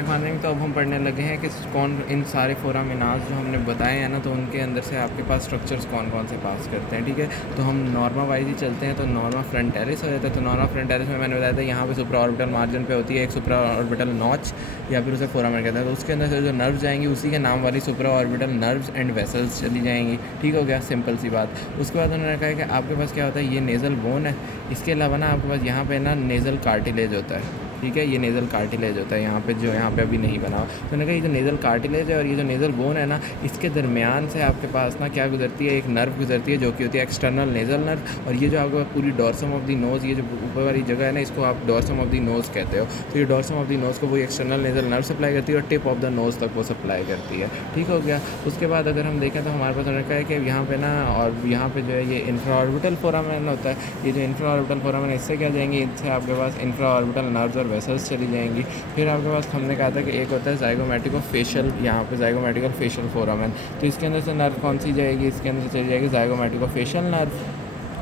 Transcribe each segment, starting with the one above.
बिस्मिल्लाहिर्रहमानिर्रहीम। तो अब हम पढ़ने लगे हैं कि कौन इन सारे फोरामिनाज जो हमने बताए हैं ना, तो उनके अंदर से आपके पास स्ट्रक्चर्स कौन कौन से पास करते हैं। ठीक है, तो हम नॉर्मा वाइज ही चलते हैं। तो नॉर्मा फ्रंटेलिस हो जाता है। तो नॉर्मा फ्रंटेलिस में मैंने बताया था यहाँ पे सुप्रा ऑर्बिटल मार्जिन पे होती है एक सुप्रा ऑर्बिटल नॉच, या फिर उसे फोरामेन कहते हैं। तो उसके अंदर से जो नर्व जाएंगी उसी के नाम वाली सुप्रा ऑर्बिटल नर्व्स एंड वेसल्स चली जाएंगी। ठीक हो गया, सिंपल सी बात। उसके बाद उन्होंने कहा कि आपके पास क्या होता है, ये नेज़ल बोन है। इसके अलावा ना आपके पास यहाँ पे ना नेज़ल कार्टिलेज होता है। ठीक है, ये नेज़ल कार्टिलेज होता है यहाँ पे, जो यहाँ पे अभी नहीं बना। तो मैंने कहा ये जो नेज़ल कार्टिलेज है और ये जो नेज़ल बोन है ना, इसके दरमियान से आपके पास ना क्या गुजरती है, एक नर्व गुजरती है जो कि होती है एक्सटर्नल नेज़ल नर्व। और ये जो आपको पूरी डॉर्सम ऑफ द नोज़, ये जो ऊपर वाली जगह है ना, इसको आप डॉर्सम ऑफ द नोज़ कहते हो। तो ये डॉर्सम ऑफ द नोज़ को वही एक्सटर्नल नेज़ल नर्व सप्लाई करती है और टिप ऑफ द नोज़ तक वो सप्लाई करती है। ठीक हो गया। उसके बाद अगर हम देखें तो हमारे पास उन्होंने कहा है कि यहाँ पे ना, और यहाँ पे जो है ये इंफ्रा ऑर्बिटल फोरामेन होता है। ये जो इंफ्रा ऑर्बिटल फोरामेन, इससे क्या जाएंगे, इससे आपके पास इंफ्रा ऑर्बिटल नर्व्स और वेसल्स चली जाएंगी। फिर आपके पास हमने कहा था कि एक होता है ज़ाइगोमेटिको फेशियल, यहाँ पे ज़ाइगोमेटिकल फेशियल फोरामेन। तो इसके अंदर से नर्व कौन सी जाएगी, इसके अंदर से चली जाएगी ज़ाइगोमेटिको फेशियल नर्व।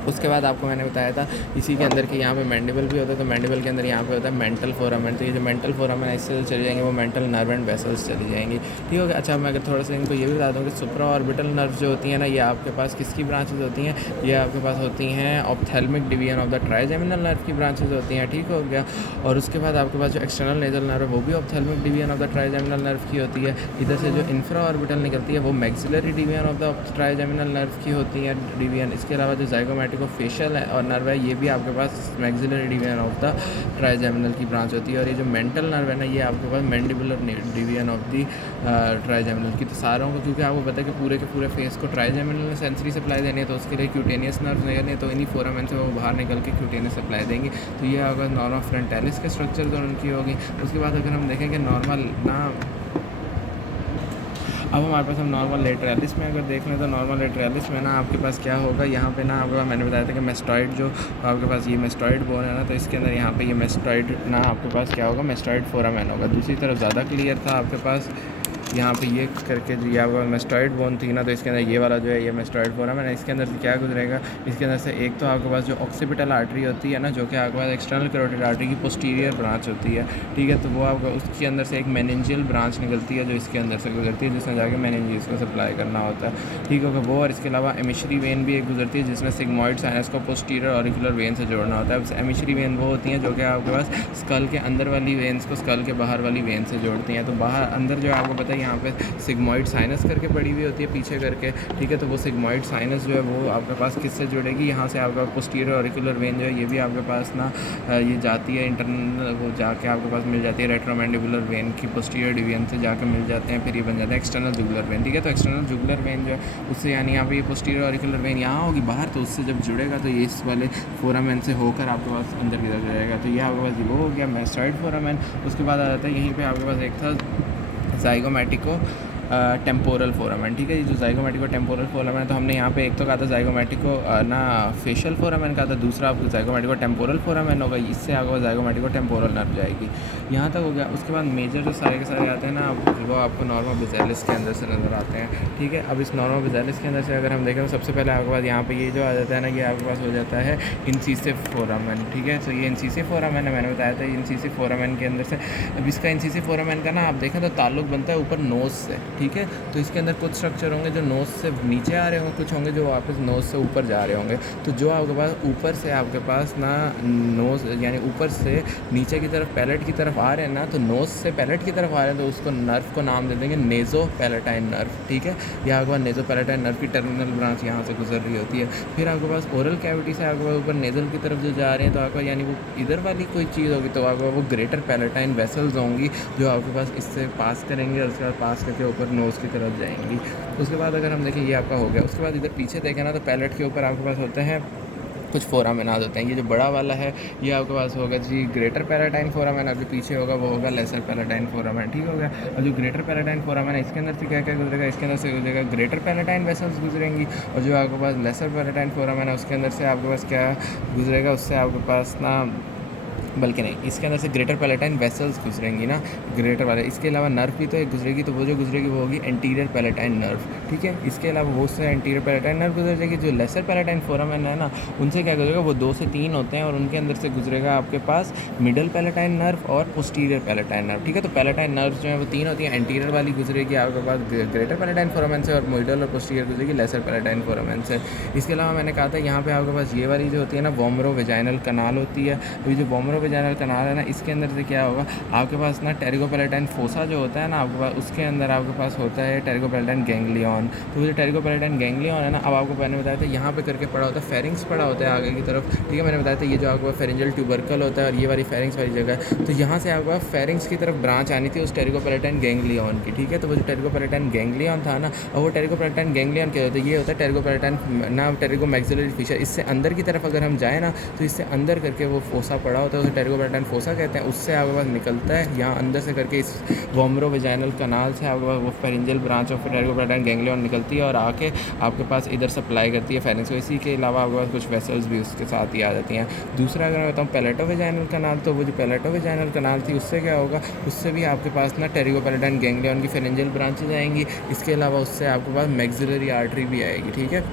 उसके बाद आपको मैंने बताया था इसी के अंदर कि यहाँ पे मैंडिबल भी होता है। तो मैंडिबल के अंदर यहाँ पे होता है मेंटल फोरामेन। तो ये जो मेंटल फोरामेन है, इससे चली जाएंगे वो मेंटल नर्व एंड वेसल्स चली जाएंगी। ठीक हो गया। अच्छा, मैं अगर थोड़ा सा इनको ये भी बता दूँ कि सुप्रा ऑर्बिटल नर्व जो होती हैं ना, ये आपके पास किसकी ब्रांचेज होती हैं, ये आपके पास होती हैं ophthalmic division of the trigeminal nerve की ब्रांचेज होती हैं। ठीक हो गया। और उसके बाद आपके पास जो एक्सटर्नल नेज़ल नर्व है वो भी ophthalmic division of the trigeminal nerve की होती है। इधर से जो इंफ्रा ऑर्बिटल निकलती है वो maxillary division of the trigeminal nerve की होती है डिवीजन। इसके अलावा जो ज़ाइगोमेटिको फेशियल है और नर्व है, ये भी आपके पास maxillary division of the trigeminal की ब्रांच होती है। और ये जो मेंटल नर्व है ना, ये आपके पास mandibular division of the trigeminal की। तो सारों को, क्योंकि आपको पता है कि पूरे के पूरे फेस को ट्राइजेमिनल में सेंसरी सप्लाई देनी है, तो उसके लिए क्यूटेनियस नर्व लेने, तो इन्हीं फोरामेन से वो बाहर निकल के क्यूटेनियस सप्लाई देंगी। तो ये अगर नॉर्मा फ्रंटेलिस के स्ट्रक्चर जो उनकी होगी। उसके बाद अगर हम देखें कि नॉर्मल ना, अब हमारे पास हम नॉर्मल लेटरलिस में अगर देख लें तो नॉर्मल लेटरलिस में ना आपके पास क्या होगा, यहाँ पे ना आपके, मैंने बताया था कि मेस्टॉइड जो आपके पास ये मेस्टॉइड बोन है ना, तो इसके अंदर यहाँ पे ये मेस्टॉइड ना आपके पास क्या होगा, मेस्टॉइड फोरामेन होगा। दूसरी तरफ ज़्यादा क्लियर था आपके पास यहाँ पे ये करके जो ये आपका मेस्टॉइड बोन थी ना, तो इसके अंदर ये वाला जो है ये मेस्टॉइड फोरामेन है। इसके अंदर से क्या गुजरेगा, इसके अंदर से एक तो आपके पास जो ऑक्सीपिटल आर्टरी होती है ना, जो कि आपके पास एक्सटर्नल कैरोटिड आर्टरी की पोस्टीरियर ब्रांच होती है। ठीक है, तो वो आपका उसके अंदर से एक मेनिंजियल ब्रांच निकलती है जो इसके अंदर से गुजरती है, जिसमें जाके मेनिंजियस को सप्लाई करना होता है। ठीक होगा वो। और इसके अलावा एमिशरी वेन भी एक गुजरती है जिसमें सिग्मॉइड साइनस को पोस्टीरियर ऑरिकुलर वेन से जोड़ना होता है। एमिशरी वेन वो होती हैं जो कि आपके पास स्कल के अंदर वाली वेन्स को स्कल के बाहर वाली वेन से जोड़ती हैं। तो बाहर अंदर जो आपको पता है यहाँ पे सिग्मॉइड साइनस करके पड़ी हुई होती है पीछे करके। ठीक है, तो वो सिग्मॉइड साइनस जो है वो आपके पास किससे जुड़ेगी, यहाँ से आपका पोस्टीरियर ऑरिकुलर वेन जो है ये भी आपके पास ना ये जाती है इंटरनल, वो जाके आपके पास मिल जाती है रेट्रोमैंडिबुलर वेन की पोस्टीरियर डिवीजन से जाकर मिल जाते हैं। फिर ये बन जाता है एक्सटर्नल जुगुलर वेन। ठीक है, तो एक्सटर्नल जुगुलर वेन जो है उससे, यानी यहाँ पे ये पोस्टीरियर ऑरिकुलर वेन यहाँ होगी बाहर, तो उससे जब जुड़ेगा तो ये इस वाले फोरामेन से होकर आपके पास अंदर की तरफ जाएगा। तो ये आपके पास वो हो गया मेस्टॉइड फोरामेन। उसके बाद आ जाता है यहीं पर आपके पास एक था ज़ाइगोमेटिको टेम्पोरल फोरामेन। ठीक है, ये जो ज़ाइगोमेटिको टेम्पोरल फोरामेन है, तो हमने यहाँ पे एक तो कहा था ज़ाइगोमेटिको ना फेशियल फोरामेन कहा था, दूसरा आपको ज़ाइगोमेटिको टेम्पोरल फोरामेन होगा। इससे आपको ज़ाइगोमेटिको टेम्पोरल नर्व जाएगी। यहाँ तक हो गया। उसके बाद मेजर जो सारे के सारे आते हैं ना, वो आपको नॉर्मा बेज़ेलिस के अंदर से नज़र आते हैं। ठीक है, अब इस नॉर्मा बेज़ेलिस के अंदर से अगर हम देखें तो सबसे पहले आपके पास यहाँ पे ये जो आ जाता है ना, ये आपके पास हो जाता है इंसिसिव फोरामेन। ठीक है, तो ये इंसिसिव फोरामेन है, मैंने बताया था इंसिसिव फोरामेन के अंदर से। अब इसका इंसिसिव फोरामेन का ना आप देखें तो ताल्लुक बनता है ऊपर नोज़ से। ठीक है, तो इसके अंदर कुछ स्ट्रक्चर होंगे जो नोज़ से नीचे आ रहे होंगे, कुछ होंगे जो वापस नोज़ से ऊपर जा रहे होंगे। तो जो आपके पास ऊपर से आपके पास ना नोज़, यानी ऊपर से नीचे की तरफ पैलेट की तरफ आ रहे हैं ना, तो नोज़ से पैलेट की तरफ आ रहे हैं, तो उसको नर्व को नाम दे देंगे नेज़ो पैलेटाइन नर्व। ठीक है, यह आपके पास नेज़ो पैलेटाइन नर्व की टर्मिनल ब्रांच यहाँ से गुजर रही होती है। फिर आपके पास ओरल कैविटी से आपके पास ऊपर नेज़ल की तरफ जो जा रहे हैं, तो आपका यानी वो इधर वाली कोई चीज़ होगी, तो आपका वो ग्रेटर पैलेटाइन वेसल्स होंगी जो आपके पास इससे पास करेंगे और उसके बाद पास करके ऊपर नोज़ की तरफ जाएंगी। उसके बाद अगर हम देखें ये आपका हो गया। उसके बाद इधर पीछे देखें ना, तो पैलेट के ऊपर आपके पास होते हैं कुछ फोरामेनाज होते हैं। ये जो बड़ा वाला है ये आपके पास होगा जी ग्रेटर पैलेटाइन फोरामेन, और जो पीछे होगा वो होगा लेसर पैलेटाइन फोरामेन। ठीक हो गया। और जो ग्रेटर पैलेटाइन फोरामेन है इसके अंदर से क्या क्या गुजरेगा, इसके अंदर से गुजरेगा ग्रेटर पैलेटाइन वेसल्स गुजरेंगी। और जो आपके पास लेसर पैलेटाइन फोरामेन है उसके अंदर से आपके पास क्या गुजरेगा, उससे आपके पास ना बल्कि नहीं, इसके अंदर से ग्रेटर पैलेटाइन वेसल्स गुजरेंगी ना, ग्रेटर वाले। इसके अलावा नर्व भी तो एक गुजरेगी, तो वो जो गुजरेगी वो होगी एंटीरियर पैलेटाइन नर्व, ठीक है। इसके अलावा वो उससे एंटीरियर पैलेटाइन नर्व गुजर जाएगी। जो लेसर पैलेटाइन फोरामेन है ना, उनसे क्या गुजरेगा, वो 2 से 3 होते हैं और उनके अंदर से गुजरेगा आपके पास मिडल पैलेटाइन नर्व और पोस्टीरियर पैलेटाइन नर्व, ठीक है। तो पैलेटाइन नर्व जो है वो 3 होती हैं, एंटीरियर वाली गुजरेगी आपके पास ग्रेटर पैलेटाइन फोरामेन से, और मिडल और पोस्टीरियर गुजरेगी लेसर पैलेटाइन फोरामेन से। इसके अलावा मैंने कहा था यहाँ पे आपके पास ये वाली जो होती है ना वोमरो वेजाइनल कनाल होती है। अभी जो वोमरो वेजाइनल कनाल है ना, इसके अंदर से क्या होगा आपके पास ना, टेरिगोपैलेटाइन फोसा जो होता है ना आपके पास, उसके अंदर आपके पास होता है टेरिगोपैलेटाइन गैंग्लियन। तो वो जो टेरिगोपैलेटाइन गैंग्लियन है ना, अब आपको मैंने बताया था यहाँ पे करके पड़ा होता है, फेरिंग्स पड़ा होता है आगे की तरफ, ठीक है। मैंने बताया था ये जो आपको फेरेंजियल ट्यूबरकल होता है और ये वाली फेरिंग्स वाली जगह है, तो यहाँ से आपको फेरिंग्स की तरफ ब्रांच आनी थी उस टेरिगोपैलेटाइन गैंग्लियन की, ठीक है। तो वो जो टेरिगोपैलेटाइन गैंग्लियन था ना, और वो टेरिगोपैलेटाइन गैंग्लियन क्या होता है, ये होता है टेरिगोपैलेटाइन ना टेरिगोमैक्सिलरी फिशर। इससे अंदर की तरफ अगर हम जाए ना, तो इससे अंदर करके वो फोसा पड़ा होता है, उसे टेरिगोपैलेटाइन फोसा कहते हैं। उससे आपके पास निकलता है यहाँ अंदर से करके इस वोमरो वेजाइनल कनाल से आपके पास वो फेरेंजियल ब्रांच ऑफ टेरिगोपैलेटाइन गैंग्लियन निकलती है और आके आपके पास इधर सप्लाई करती है फेरिंग्स को। इसी के अलावा आपके पास कुछ वेसल्स भी उसके साथ ही आ जाती हैं। दूसरा अगर मैं बताऊँ पैलेटो वेजाइनल कनाल, तो वो जो पैलेटो वेजाइनल कनाल थी उससे क्या होगा, उससे भी आपके पास ना टेरिगोपैलेटाइन गैंग्लियन की फेरेंजियल ब्रांचेज आएंगी। इसके अलावा उससे आपके पास मैक्सिलरी आर्टरी भी आएगी, ठीक है।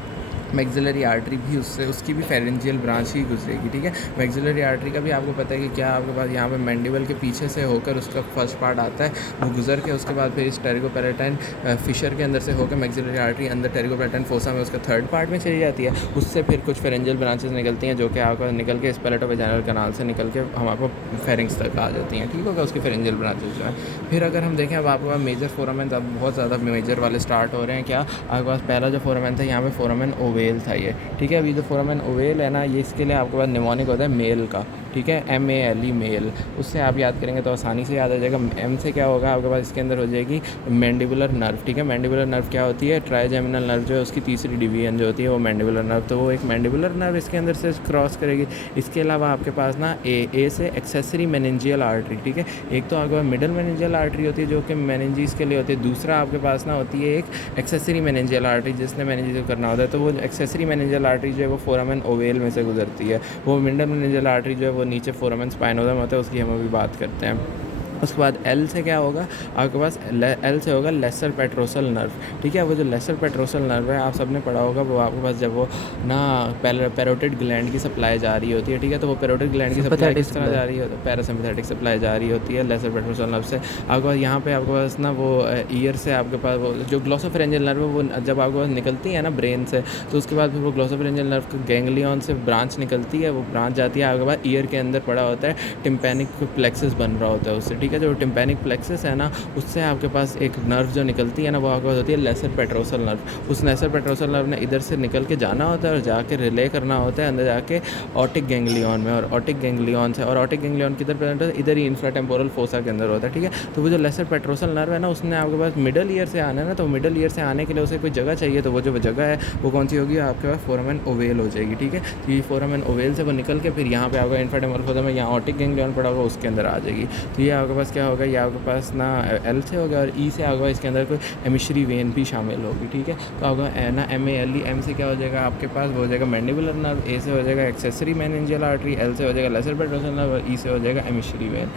मैक्सिलरी आर्टरी भी उससे, उसकी भी फेरेंजियल ब्रांच ही गुजरेगी, ठीक है। मैक्सिलरी आर्टरी का भी आपको पता है कि क्या आपके पास यहाँ पे मैंडिबल के पीछे से होकर उसका फर्स्ट पार्ट आता है, वो गुजर के उसके बाद फिर इस टेरिगोपैलेटाइन फिशर के अंदर से होकर मैक्सिलरी आर्टरी अंदर टेरिगोपैलेटाइन फोसा में उसका थर्ड पार्ट में चली जाती है। उससे फिर कुछ फेरेंजियल ब्रांचेस निकलती हैं जो कि आपको निकल के इस पैलेटो वेजाइनल कनाल से निकल के हमारे फेरिंग्स तक आ जाती हैं, ठीक होगा उसकी फेरेंजियल ब्रांचेस जो है। फिर अगर हम देखें अब आपके पास मेजर फोरामेन, अब बहुत ज़्यादा मेजर वाले स्टार्ट हो रहे हैं। क्या आपके पास पहला जो फोरामेन था यहाँ पे फोरामेन ओवेल था ये, ठीक है। अभी जो फोरामेन ओवेल है ना, ये इसके लिए आपके पास निमोनिक होता है मेल का, ठीक है, MALE मेल। उससे आप याद करेंगे तो आसानी से याद आ जाएगा। M से क्या होगा आपके पास, इसके अंदर हो जाएगी मैंडिबुलर नर्व, ठीक है। मैंडिबुलर नर्व क्या होती है, ट्राइजेमिनल नर्व जो है उसकी तीसरी डिवीजन जो होती है वो मैंडिबुलर नर्व, तो वो एक मैंडिबुलर नर्व इसके अंदर से क्रॉस करेगी। इसके अलावा आपके पास ना A से एक्सेसरी मेनिंजियल आर्टरी, ठीक है। एक तो आपके पास मिडल मेनिंजियल आर्टरी होती है जो कि मेनिंजीज के लिए होती है, दूसरा आपके पास ना होती है एक एक्सेसरी मेनिंजियल आर्टरी जिसने मेनिंजीज को करना होता है। तो वो एक्सेसरी मेनिंजियल आर्टरी जो है वो फोरामेन ओवेल में से गुजरती है। वो मिडल मेनिंजियल आर्टरी जो है वो नीचे फोरामेन स्पाइनोजम होता है, उसकी हम अभी बात करते हैं। उसके बाद L से क्या होगा आपके पास, L से होगा लेसर पेट्रोसल नर्व, ठीक है। वो जो लेसर पेट्रोसल नर्व है आप सबने पढ़ा होगा, वो आपके पास जब वो ना पैरोटिड ग्लैंड की सप्लाई जा रही होती है, ठीक है। तो वो पैरोटिड ग्लैंड की सप्लाई किस तरह जा रही होती है, पैरासिम्पैथेटिक सप्लाई जा रही होती है लेसर पेट्रोसल नर्व से। आपके पास यहाँ पे आपके पास ना वो ईयर से आपके पास वो जो ग्लोसोफेरेंजियल नर्व है वो जब आपके पास निकलती है ना ब्रेन से, तो उसके बाद फिर वो ग्लोसोफेरेंजियल नर्व गैंग्लियन से ब्रांच निकलती है, वो ब्रांच जाती है आपके पास ईयर के अंदर पड़ा होता है, टिम्पैनिक प्लेक्सस बन रहा होता है उससे, ठीक है। जो टिम्पैनिक प्लेक्सस है ना, उससे आपके पास एक नर्व जो निकलती है ना, वो आपके पास होती है लेसर पेट्रोसल नर्व। उस लेसर पेट्रोसल नर्व ने इधर से निकल के जाना होता है और जाके रिले करना होता है अंदर जाके ऑटिक गैंग्लियन में, और ऑटिक गैंग्लियन से, और ऑटिक गैंग्लियन किधर प्रेजेंट होता है, इधर ही इंफ्राटेम्पोरल फोसा के अंदर होता है, ठीक है। तो वो जो लेसर पेट्रोसल नर्व है ना, उसने आपके पास मिडल ईयर से आना है ना, तो मिडल ईयर से आने के लिए उसे कोई जगह चाहिए, तो वो जो जगह है वो कौन सी होगी आपके पास, फोरामेन ओवेल हो जाएगी, ठीक है। तो ये फोरामेन ओवेल से वो निकल के फिर यहाँ पे आपका इंफ्राटेम्पोरल फोसा में यहाँ ऑटिक गैंग्लियन पड़ा होगा उसके अंदर आ जाएगी। तो ये आपके पास क्या होगा, ये आपके पास ना L से होगा, और E से होगा इसके अंदर कोई एमिशरी वेन भी शामिल होगी, ठीक है। तो आपका ना MALE, M से क्या हो जाएगा आपके पास, वो हो जाएगा मैंडिबुलर नर्व, A से हो जाएगा एक्सेसरी मेनिंजियल आर्टरी, L से हो जाएगा लेसर पेट्रोसल नर्व, और E से हो जाएगा एमिशरी वेन।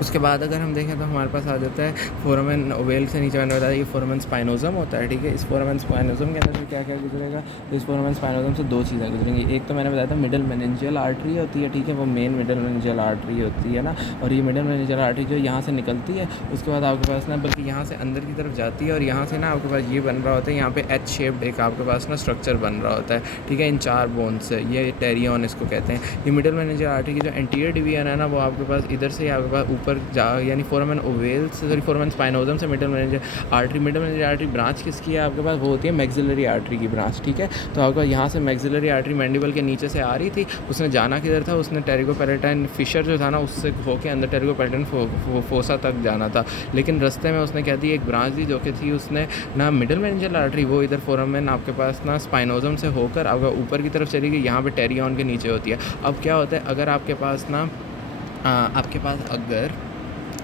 उसके बाद अगर हम देखें तो हमारे पास आ जाता है फोरामेन ओवेल से नीचे मैंने बताया ये फोरामेन स्पाइनोजम होता है, ठीक है। इस फोरामेन स्पाइनोजम के अंदर से क्या क्या गुजरेगा, तो इस फोरामेन स्पाइनोजम से 2 चीज़ें गुजरेंगी। एक तो मैंने बताया था मिडल मेनिंजियल आर्टरी होती है, ठीक है, वो मेन मिडल मेनिंजियल आर्टरी होती है ना, और ये मिडल मेनिंजियल आर्टरी जो यहाँ से निकलती है उसके बाद आपके पास ना, बल्कि यहाँ से अंदर की तरफ जाती है और यहाँ से ना आपके पास ये बन रहा होता है, यहाँ पे H शेप्ड एक आपके पास ना स्ट्रक्चर बन रहा होता है, ठीक है, इन 4 बोन्स से, ये टेरियन इसको कहते हैं। ये मिडल मेनिंजियल आर्टरी की जो एंटीरियर डिवीजन है ना, वो आपके पास इधर से आपके पास ऊपर जा, यानी फोरामेन ओवेल से, सॉरी फोरामेन स्पाइनोजम से middle meningeal artery, middle meningeal artery branch किसकी है आपके पास, वो होती है मैक्सिलरी आर्टरी की ब्रांच, ठीक है। तो आपका यहाँ से मैक्सिलरी आर्टरी मैंडिबल के नीचे से आ रही थी, उसने जाना किधर था, उसने टेरिगोपैलेटाइन फिशर जो था ना उससे होके अंदर टेरिगोपैलेटाइन फोसा तक जाना था, लेकिन रास्ते में उसने क्या दी, एक ब्रांच दी जो कि थी उसने ना मिडल मेनिंजियल आर्टरी, वो इधर फोरामेन आपके पास ना स्पाइनोजम से होकर आपका ऊपर की तरफ चली गई, यहाँ पे टेरियन के नीचे होती है। अब क्या होता है, अगर आपके पास ना अगर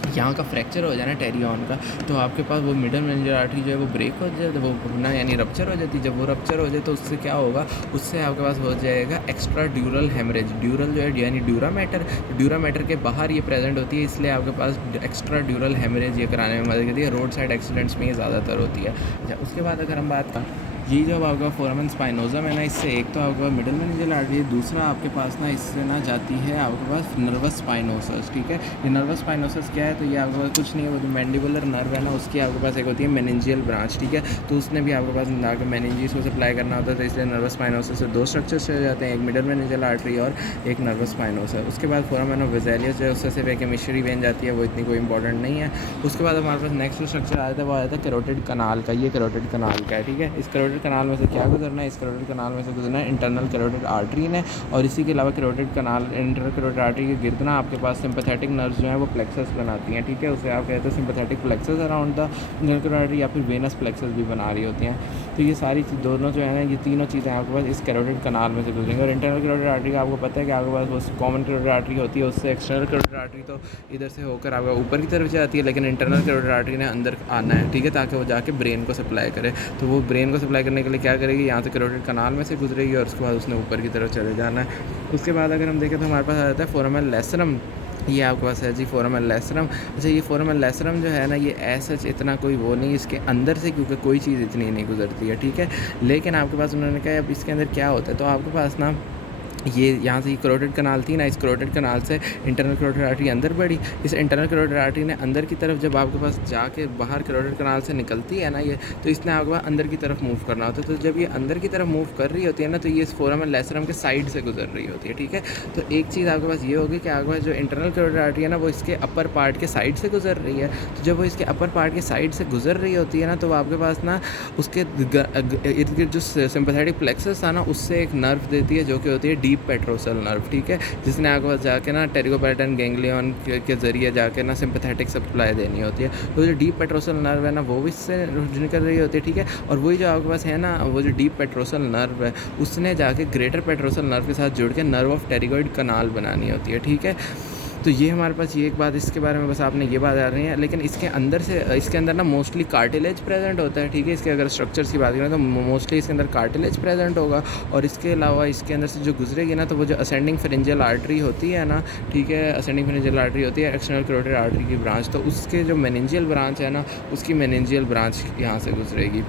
यहाँ का फ्रैक्चर हो जाए ना टेरियन का, तो आपके पास वो मिडल मेनिंजियल आर्टरी जो है वो ब्रेक हो जाए, वो ना यानी रप्चर हो जाती है। जब वो रप्चर हो जाए तो उससे क्या होगा, उससे आपके पास हो जाएगा एक्स्ट्रा ड्यूरल हेमरेज। ड्यूरल जो है यानी ड्यूरा मैटर के बाहर ये प्रेजेंट होती है, इसलिए आपके पास एक्स्ट्रा ड्यूरल हेमरेज ये कराने में मदद करती है। रोड साइड एक्सीडेंट्स में ये ज़्यादातर होती है। अच्छा, उसके बाद अगर हम बात करें, ये जो आपका फोरामन स्पाइनोजम है ना, इससे एक तो आपका मिडल मेनिंजियल आर्टरी, दूसरा आपके पास ना इससे ना जाती है आपके पास नर्वस स्पाइनोसस। ठीक है, ये नर्वस स्पाइनोसस क्या है, तो ये आपके पास कुछ नहीं है, वो जो मैंडिबुलर नर्व है ना, उसकी आपके पास एक होती है मेनिंजियल ब्रांच। ठीक है, तो उसने भी आपके पास आगे मेनिंजीज को सप्लाई करना होता है, तो इसलिए नर्वस स्पाइनोसस से दो स्ट्रक्चर्स हो जाते हैं, एक मिडल मेनिंजियल आर्टरी और एक नर्वस स्पाइनोसस। उसके बाद फोरामन ऑफ वेज़ेलियस जो है उससे सिर्फ एक हेमिशरी वेन जाती है, वो इतनी कोई इंपॉर्टेंट नहीं है। उसके बाद हमारे पास नेक्स्ट स्ट्रक्चर आता है, वो आता है कैरोटिड कनाल का। ये कैरोटिड कनाल का है। ठीक है, इस कैरोटिड कनाल में से क्या गुजरना है, इस कैरोटिड कनाल में से गुजरना है इंटरनल कैरोटिड आर्टरी ने। और इसी के अलावा कैरोटिड कनाल इंटरनल कैरोटिड आर्टरी के गिर्द ना आपके पास सिंपैथेटिक नर्व्स जो है वो प्लेक्सस बनाती हैं। ठीक है, उसे आप कहते हैं sympathetic plexus around the internal carotid artery, या फिर वेनस प्लेक्सस भी बना रही होती हैं। तो ये सारी दोनों जो है ना, ये तीनों चीज़ें आपके पास इस कैरोटिड कनाल में से गुजरेंगी। और इंटरनल कैरोटिड आर्टरी का आपको पता है कि आपके पास वो कॉमन कैरोटिड आर्टरी होती है, उससे एक्सटर्नल कैरोटिड आर्टरी तो इधर से होकर आपका ऊपर की तरफ जाती है, लेकिन इंटरनल कैरोटिड आर्टरी ने अंदर आना है। ठीक है, ताकि वो जाके ब्रेन को सप्लाई करे। तो वो ब्रेन को सप्लाई करने के लिए क्या करेगी, यहाँ से कैरोटिड कनाल में से गुजरेगी और उसके बाद उसने ऊपर की तरफ चले जाना है। उसके बाद अगर हम देखें तो हमारे पास आ जाता है फोरामन लेसरम। ये आपके पास है जी फोरामन लेसरम। अच्छा, ये फोरामन लेसरम जो है ना, ये ऐसा इतना कोई वो नहीं, इसके अंदर से क्योंकि कोई चीज़ इतनी नहीं गुजरती है। ठीक है, लेकिन आपके पास उन्होंने कहा अब इसके अंदर क्या होता है, तो आपके पास ना ये यहाँ से कैरोटिड कनाल थी ना, इस कैरोटिड कनाल से इंटरनल कैरोटिड आर्टरी अंदर बढ़ी। इस इंटरनल कैरोटिड आर्टरी ने अंदर की तरफ जब आपके पास जाके बाहर कैरोटिड कनाल से निकलती है ना ये, तो इसने आपके पास अंदर की तरफ मूव करना होता है। तो जब ये अंदर की तरफ मूव कर रही होती है ना, तो ये इस फोरामन लेसरम के साइड से गुजर रही होती है। ठीक है, तो एक चीज़ आपके पास ये होगी कि आपके पास जो इंटरनल कैरोटिड आर्टरी है ना, वो इसके अपर पार्ट के साइड से गुजर रही है। तो जब वो इसके अपर पार्ट के साइड से गुजर रही होती है ना, तो आपके पास ना उसके इर्द गिर्द जो सिंपैथेटिक प्लेक्सस था ना, उससे एक नर्व देती है जो कि होती है डीप पेट्रोसल नर्व। ठीक है, जिसने आपके पास जाके ना टेरिकोपैटर्न गैंग्लियन के ज़रिए जाके ना सिंपैथेटिक सप्लाई देनी होती है। तो जो डीप पेट्रोसल नर्व है ना, वो भी इससे निकल रही होती है। ठीक है, और वही जो आपके पास है ना, वो जो डीप पेट्रोसल नर्व है, उसने जाके ग्रेटर पेट्रोसल नर्व के साथ जुड़ के नर्व ऑफ टेरिगॉइड कनाल बनानी होती है। ठीक है, तो ये हमारे पास ये एक बात, इसके बारे में बस आपने ये बात आ रही है। लेकिन इसके अंदर से इसके अंदर ना मोस्टली कार्टिलेज प्रेजेंट होता है। ठीक है, इसके अगर स्ट्रक्चर्स की बात करें तो मोस्टली इसके अंदर कार्टिलेज प्रेजेंट होगा। और इसके अलावा इसके अंदर से जो गुजरेगी ना, तो वो जो असेंडिंग फेरेंजियल आर्टरी होती है ना, ठीक है, असेंडिंग फेरेंजियल आर्टरी होती है एक्सटर्नल कैरोटिड आर्टरी की ब्रांच, तो उसके जो मेनिंजियल ब्रांच है ना, उसकी मेनिंजियल ब्रांच यहाँ से गुजरेगी।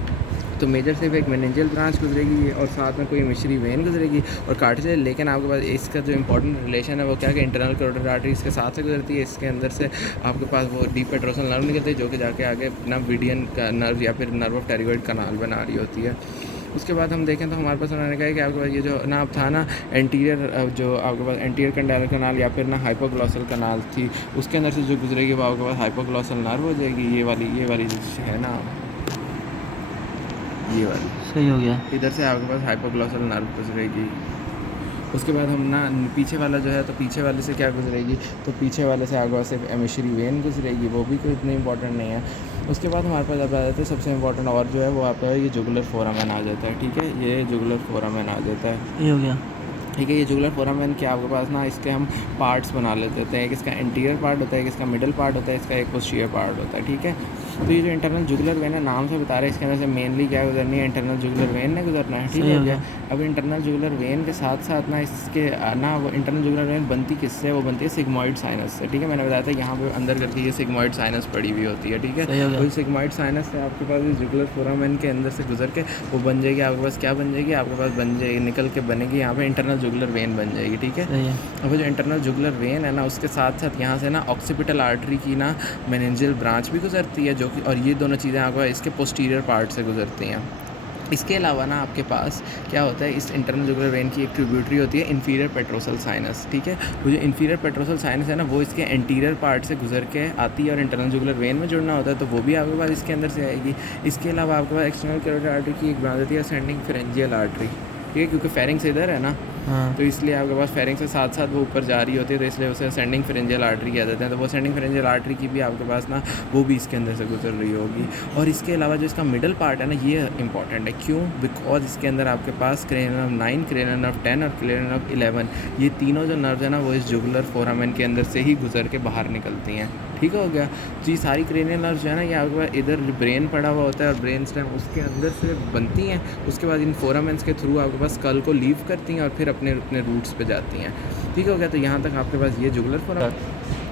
तो मेजर सिर्फ एक मेनिंजियल ब्रांच गुजरेगी और साथ में कोई मिश्री वेन गुजरेगी और कार्टिलेज। लेकिन आपके पास इसका जो इंपॉर्टेंट रिलेशन है वो क्या है कि इंटरनल कैरोटिड आर्टरी इसके साथ से गुजरती है। इसके अंदर से आपके पास वो डीप पेट्रोसल नर्व निकलती है, जो कि जाके आगे ना विडियन का नर्व या फिर नर्व ऑफ टेरिगॉइड कनाल बना रही होती है। उसके बाद हम देखें तो हमारे पास उन्होंने कहा कि आपके पास ये जो ना अब था ना एंटीरियर, जो आपके पास एंटीरियर कंडाइलर कनाल या फिर ना हाइपोग्लॉसल कनाल थी, उसके अंदर से जो गुजरेगी वो आपके पास हाइपोग्लॉसल नर्व हो जाएगी। ये वाली जो है ना, ये वाली सही हो गया। इधर से आपके पास हाइपोग्लॉसल नर्व गुजरेगी। उसके बाद हम ना पीछे वाला जो है, तो पीछे वाले से क्या गुजरेगी, तो पीछे वाले से आपके पास एक एमिशरी वेन गुजरेगी, वो भी कोई इतनी इंपॉर्टेंट नहीं है। उसके बाद हमारे पास अब आ जाता है सबसे इंपॉर्टेंट और जो है वो आपका ये जुगुलर फोरामेन आ जाता है। ठीक है, ये जुगुलर फोरामेन आ जाता है। ये हो गया। ठीक है, ये जुगुलर फोरामेन के आपके पास ना इसके हम पार्ट्स बना लेते हैं। एक इसका इंटीरियर पार्ट होता है, एक इसका मिडल पार्ट होता है, इसका एक पोस्टीरियर पार्ट होता है। ठीक है, तो ये जो इंटरनल जुगुलर वेन है, नाम से बता रहे हैं, इसके अंदर से मेनली क्या गुजरनी है, इंटरनल जुगुलर वेन ने गुजरना है। ठीक है भैया, अब इंटरनल जुगुलर वेन के साथ साथ ना इसके ना वो इंटरनल जुगुलर वेन बनती किससे, वो बनती है सिग्मॉइड साइनस से। ठीक है, मैंने बताया था यहाँ पे अंदर करके ये सिग्मॉइड साइनस पड़ी हुई होती है। ठीक है, तो सिग्मॉइड साइनस से आपके पास इस जुगुलर फोरामेन के अंदर से गुजर के वो बन जाएगी, आपके पास क्या बन जाएगी, आपके पास बन जाएगी, निकल के बनेगी यहाँ पे इंटरनल जुगुलर वेन बन जाएगी। ठीक है, अब जो इंटरनल जुगुलर वेन है ना, उसके साथ साथ यहाँ से ना ऑक्सीपिटल आर्टरी की ना मेनिंजियल ब्रांच भी गुजरती है, जो कि और ये दोनों चीज़ें आपको इसके पोस्टीरियर पार्ट से गुजरती हैं। इसके अलावा ना आपके पास क्या होता है, इस इंटरनल जुगुलर वेन की एक ट्रिब्यूटरी होती है इंफीरियर पेट्रोसल साइनस। ठीक है, वो जो इंफीरियर पेट्रोसल साइनस है ना, वो इसके एंटीरियर पार्ट से गुजर के आती है और इंटरनल जुगुलर वेन में जुड़ना होता है, तो वो भी आपके पास इसके अंदर से आएगी। इसके अलावा आपके पास एक्सटर्नल कैरोटिड आर्टरी की एक ब्रांच होती है असेंडिंग फेरेंजियल आर्टरी। ठीक है, क्योंकि फेरिंग्स इधर है ना, हाँ। तो इसलिए आपके पास फेरिंग से साथ साथ वो ऊपर जा रही होती है, तो इसलिए उसे असेंडिंग फेरेंजियल आर्टरी कह देते हैं। तो वो असेंडिंग फेरेंजियल आर्टरी की भी आपके पास ना वो भी इसके अंदर से गुजर रही होगी। और इसके अलावा जो इसका मिडल पार्ट है ना, ये इंपॉर्टेंट है। क्यों? बिकॉज इसके अंदर आपके पास क्रेनियल नर्व 9, क्रेनियल नर्व 10 और क्रेनियल नर्व 11, ये तीनों जो नर्व है ना वो इस जुगुलर फोरामेन के अंदर से ही गुजर के बाहर निकलती हैं। ठीक हो गया। तो ये सारी क्रेनियल नर्व जो है ना, ये आपके पास इधर ब्रेन पड़ा हुआ होता है और ब्रेन स्टेम उसके अंदर से बनती हैं। उसके बाद इन फोरामेंस के थ्रू आपके पास स्कल को लीव करती हैं और फिर अपने अपने रूट्स पे जाती हैं। ठीक हो गया। तो यहाँ तक आपके पास ये जुगुलर फोरामेन।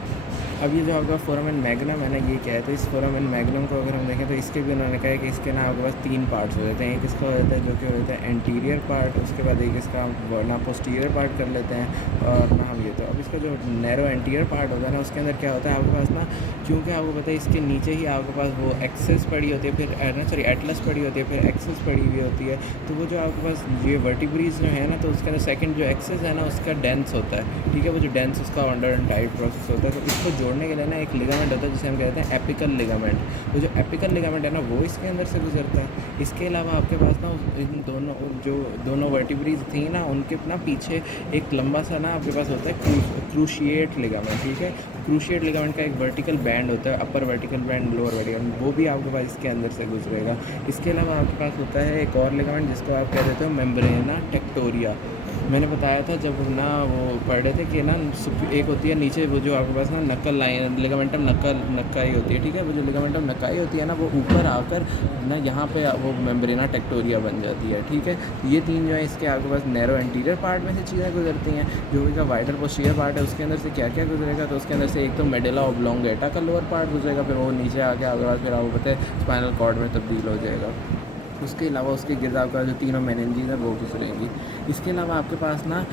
अब ये जो आपका फोरामेन मैग्नम है ना, ये क्या है? तो इस फोरामेन मैग्नम को अगर हम देखें तो इसके भी उन्होंने कहा है कि इसके ना आपके पास 3 पार्ट्स हो जाते हैं। एक इसका हो जाता है जो कि होता है एंटीरियर पार्ट, उसके बाद एक इसका ना पोस्टीरियर पार्ट कर लेते हैं और ना हम ये। तो अब इसका जो नैरो एंटीरियर पार्ट होता है ना, उसके अंदर क्या होता है आपके पास ना, क्योंकि आपको पता है इसके नीचे ही आपके पास वो एक्सेस पड़ी होती है, फिर एटलस पड़ी होती है, फिर एक्सेस पड़ी हुई होती है। तो वो जो आपके पास ये वर्टिब्रीज जो है ना, तो उसके अंदर सेकंड जो एक्सेस है ना उसका डेंस होता है। ठीक है, वो जो डेंस उसका अंडर एंड टाइट प्रोसेस होता है। तो इसको जोड़ने के लिए ना एक लिगामेंट होता है जिसे हम कहते हैं एपिकल लिगामेंट। वो जो एपिकल लिगामेंट है ना वो इसके अंदर से गुजरता है। इसके अलावा आपके पास ना इन दोनों वर्टिब्रीज थी ना, उनके ना पीछे एक लंबा सा ना आपके पास होता है क्रूशिएट लिगामेंट। ठीक है, क्रूशिएट लिगामेंट का एक वर्टिकल बैंड होता है, अपर वर्टिकल बैंड, लोअर वर्टिकल, वो भी आपके पास इसके अंदर से गुजरेगा। इसके अलावा आपके पास होता है एक और लिगामेंट जिसको आप कह देते हो मेम्ब्रेना टेक्टोरिया। मैंने बताया था जब ना वो पढ़ रहे थे कि ना एक होती है नीचे वो जो आपके पास ना नक्कल लाइन, लिगामेंटम नक्काई होती है। ठीक है, वो जो लिगामेंटम नक्काई होती है ना, वो ऊपर आकर ना यहाँ पे वो मेम्ब्रेना टेक्टोरिया बन जाती है। ठीक है, ये तीन जो है इसके आपके पास नैरो एंटीरियर पार्ट में से चीज़ें गुजरती हैं। जो इनका वाइडर पोस्टीरियर पार्ट है उसके अंदर से क्या क्या गुजरेगा? तो उसके अंदर से एक तो मेडुला ऑब्लोंगेटा का लोअर पार्ट गुजरेगा, फिर वो नीचे आके आपके पास फिर आपको पता है स्पाइनल कॉर्ड में तब्दील हो जाएगा। उसके अलावा उसके गिर्द आपका जो तीनों मेनिंजीज है वो गुजरेंगी। इसके अलावा आपके पास ना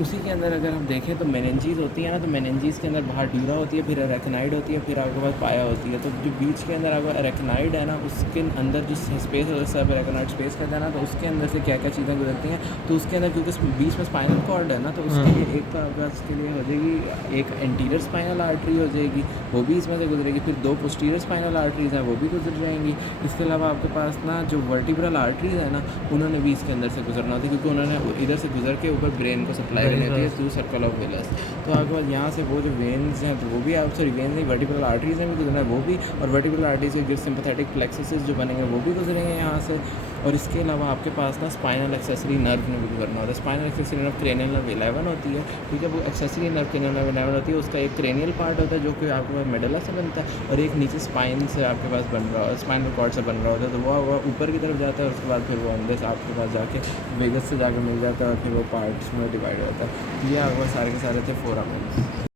उसी के अंदर अगर हम देखें तो मेनिंजीज होती है ना, तो मेनिंजीज के अंदर बाहर ड्यूरा होती है, फिर अरेक्नाइड होती है, फिर आपके पास पाया होती है। तो जो बीच के अंदर आपका अरेक्नाइड है ना, उसके अंदर जो स्पेस होता है सब अरेक्नाइड स्पेस कहते हैं ना, तो उसके अंदर से क्या क्या चीज़ें गुजरती हैं? तो उसके अंदर क्योंकि बीच में स्पाइनल कॉर्ड है ना, तो उसके लिए एक तो आपके पास उसके लिए हो जाएगी एक एंटीरियर स्पाइनल आर्टरी हो जाएगी, वो भी इसमें से गुजरेगी। फिर 2 पोस्टीरियर स्पाइनल आर्टरीज हैं वो भी गुजर जाएंगी। इसके अलावा आपके पास ना जो वर्टिब्रल आर्टरीज है ना, उन्होंने भी इसके अंदर से गुजरना होती है, क्योंकि उन्होंने इधर से गुजर के ऊपर ब्रेन को सप्लाई करनी होती है थ्रू सर्कल ऑफ विलस। तो आपके पास यहाँ से वो जो वेन्स हैं तो वो भी आप वेन्स नहीं, वर्टिब्रल आर्टरीज हैं भी गुजरना है वो भी, और वर्टिब्रल आर्टरीज के सिंपैथेटिक प्लेक्सस जो बनेंगे वो भी गुजरेंगे यहाँ से। और इसके अलावा आपके पास ना स्पाइनल एक्सेसरी नर्व में भी गुजरना होता है। Spinal accessory nerve cranial nerve 11 होती है। ठीक है, वो एक्सेसरी नर्व क्रेनियल नर्व 11 होती है। उसका एक क्रेनियल पार्ट होता है जो कि आपके पास मेडुला से बनता है, और एक नीचे स्पाइन से आपके पास बन रहा है, स्पाइनल कॉर्ड से बन रहा होता है। तो वो ऊपर की तरफ जाता है, उसके बाद फिर वो अंदर से आपके पास जाके वेगस से जाके मिल जाता है और फिर वो पार्ट्स में डिवाइड होता है। ये आपके पास सारे के सारे थे फोरामेन्स।